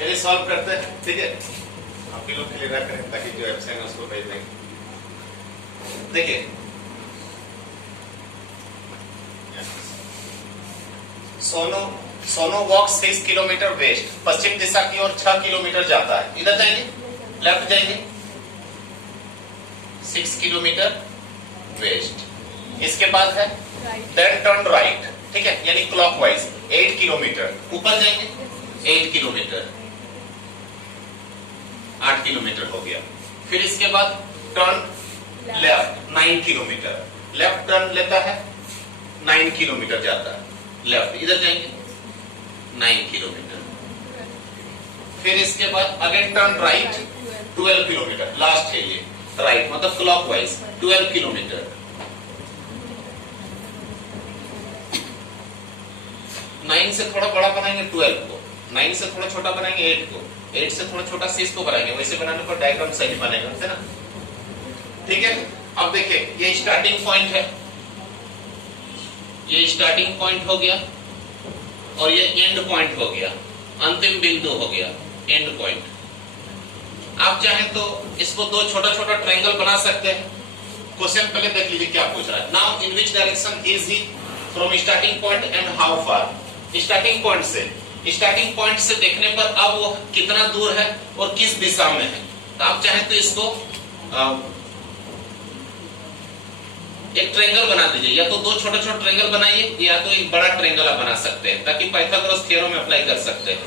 चलिए सॉल्व करते हैं, ठीक है। आप भी लोग क्लियर करें ताकि जो एप्सन है उसको भेज देंगे। देखिए सोनो वॉक 6 किलोमीटर वेस्ट, पश्चिम दिशा की ओर 6 किलोमीटर जाता है। इधर जाएंगे, लेफ्ट जाएंगे, 6 किलोमीटर वेस्ट। इसके बाद है देन टर्न राइट, ठीक है, यानी क्लॉकवाइज 8 किलोमीटर। ऊपर जाएंगे 8 किलोमीटर, 8 किलोमीटर हो गया। फिर इसके बाद turn left 9 kilometre, left turn लेता है 9 किलोमीटर जाता है लेफ्ट। इधर जाएंगे 9 किलोमीटर। फिर इसके बाद again turn right 12 kilometre, last है ये राइट, मतलब क्लॉकवाइज 12 किलोमीटर। 9 से थोड़ा बड़ा बनाएंगे 12 को, 9 से थोड़ा छोटा बनाएंगे 8 को, 8 से थोड़ा छोटा 6 को बनाएंगे। वैसे बनाने पर डायग्राम सही बनेगा, है ना, ठीक है। अब देखिए ये स्टार्टिंग पॉइंट है, ये स्टार्टिंग पॉइंट हो गया और ये एंड पॉइंट हो गया, अंतिम बिंदु हो गया, एंड पॉइंट। आप चाहें तो इसको दो छोटा छोटा ट्रायंगल बना सकते हैं। क्वेश्चन पहले देख लीजिए क्या पूछ रहा है। Now in which direction is he from starting point and how far. Starting point से देखने पर अब वो कितना दूर है और किस दिशा में है। तो आप चाहें तो इसको एक ट्रायंगल बना दीजिए, या तो दो छोटे छोटे ट्रायंगल बनाइए या तो एक बड़ा ट्रायंगल आप बना सकते हैं, ताकि पाइथागोरस थ्योरम में अप्लाई कर सकते हैं।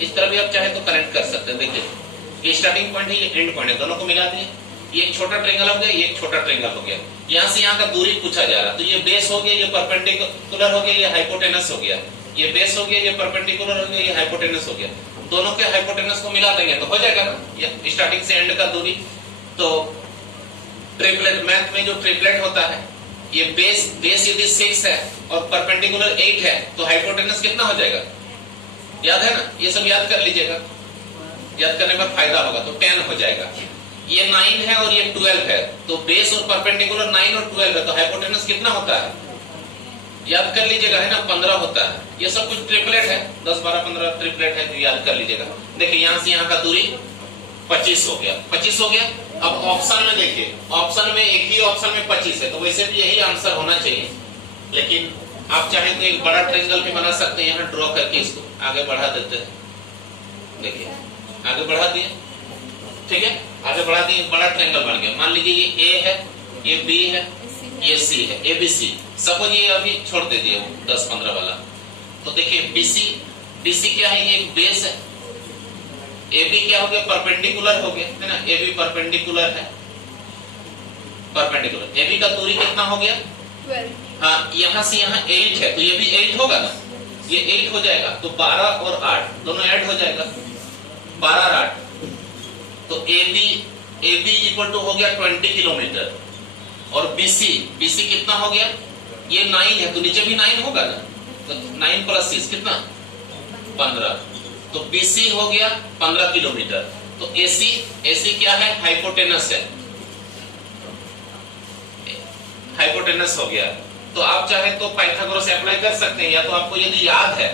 इस तरह भी आप चाहे तो कनेक्ट कर सकते हैं। देखिए ये स्टार्टिंग पॉइंट है, ये एंड पॉइंट है, दोनों को मिला दिए। ये एक छोटा ट्रायंगल हो गया, ये एक छोटा ट्रायंगल हो गया। यहाँ से यहाँ का दूरी पूछा जा रहा है, तो ये बेस हो गया, ये परपेंडिकुलर हो गया, ये हाइपोटेनस हो गया। ये बेस हो गया, ये परपेंडिकुलर हो गया, ये हाइपोटेनस हो गया। दोनों के हाइपोटेनस को मिला देंगे तो हो जाएगा ना स्टार्टिंग से एंड का दूरी। तो ट्रिपलेट मैथ में जो ट्रिपलेट होता है, ये बेस यदि 6 है और परपेंडिकुलर 8 है तो हाइपोटेनस कितना हो जाएगा, याद है ना, ये सब याद कर लीजिएगा, याद करने पर फायदा होगा। तो 10 हो जाएगा। ये 9 है और ये 12 है, तो बेस और परपेंडिकुलर 9 और 12 है, तो हाइपोटेनस कितना होता है, याद कर लीजिएगा, है ना, 15 होता है। ये सब कुछ ट्रिपलेट है, 10 12 15 ट्रिपलेट है, तो याद कर लीजिएगा। देखिए यहाँ से यहाँ का दूरी 25 हो गया, 25 हो गया। अब ऑप्शन में देखिए, ऑप्शन में एक ही ऑप्शन में 25 है, तो वैसे भी यही आंसर होना चाहिए। लेकिन आप चाहें तो एक बड़ा ट्रायंगल भी बना सकते हैं, यहाँ ड्रॉ करके इसको आगे बढ़ा देते हैं। देखिए आगे बढ़ा दिए, ठीक है, आगे बढ़ा दिए, बड़ा ट्रायंगल बन गया। मान लीजिए ये ए है, ये बी है, ये सी है, ए बी सी। सपोज ये अभी छोड़ दीजिए 10 15 वाला। तो देखिए बीसी क्या है, ये एक बेस है। AB क्या हो गया, परपेंडिकुलर हो गया, है ना, AB परपेंडिकुलर है, परपेंडिकुलर। AB का दूरी कितना हो गया 12। हाँ, यहाँ से यहाँ 8 है, तो ये भी 8 होगा ना, ये 8 हो जाएगा। तो 12 और 8 दोनों ऐड हो जाएगा, 12 और 8। तो AB इक्वल टू हो गया 20 किलोमीटर। और BC कितना हो गया, ये 9 है, तो नीचे भी 9 होगा ना, तो 9 + 6 कितना 15। तो BC हो गया 15 किलोमीटर। तो AC क्या है, हाइपोटेनस है, हाइपोटेनस हो गया। तो आप चाहे तो पाइथागोरस अप्लाई कर सकते हैं, या तो आपको यदि याद है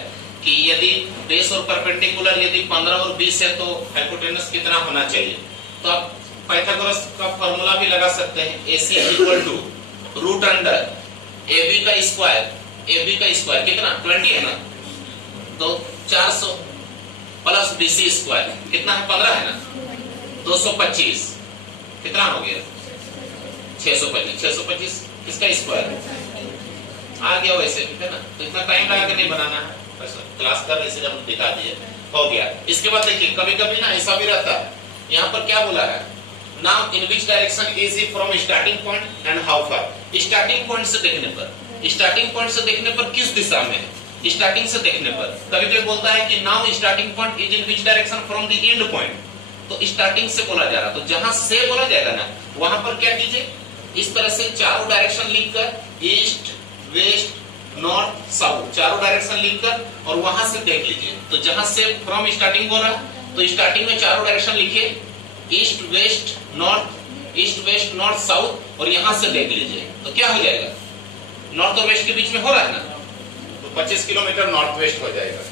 कि यदि बेस और परपेंडिकुलर यदि 15 और 20 है तो हाइपोटेनस कितना होना चाहिए, तो आप पाइथागोरस का फॉर्मूला भी लगा सकते हैं। AC = रूट अंडर AB का स्क्वायर कितना 20 है ना, तो 400 प्लस BC स्क्वायर कितना है 15 है ना, 225 कितना हो गया 625 किसका स्क्वायर आ गया, वैसे है ना। तो इतना टाइम लगा के नहीं बनाना है, क्लास कर इसे जब दिखा दिए हो गया। इसके बाद देखिए कभी कभी ना ऐसा भी रहता है, यहाँ पर क्या बोला है, now in which direction is he from starting point and how far. Starting point से देखने पर किस दिशा में है, स्टार्टिंग से देखने पर कभी कभी बोलता है कि now starting point is in which direction from the end point. तो स्टार्टिंग से बोला जा रहा, तो जहां से बोला जाएगा ना वहां पर क्या कीजिए, इस तरह से चारों डायरेक्शन लिखकर ईस्ट वेस्ट नॉर्थ साउथ चारों डायरेक्शन लिखकर और वहां से देख लीजिए। तो जहां से फ्रॉम स्टार्टिंग बोला तो स्टार्टिंग में चारों डायरेक्शन लिखिए, ईस्ट वेस्ट नॉर्थ साउथ, और यहां से देख लीजिए तो क्या हो जाएगा, नॉर्थ और वेस्ट के बीच में हो रहा है ना, तो 25 किलोमीटर नॉर्थ वेस्ट हो जाएगा।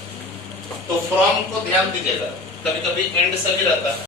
तो फ्रॉम को ध्यान दीजिएगा, कभी कभी एंड से भी रहता है।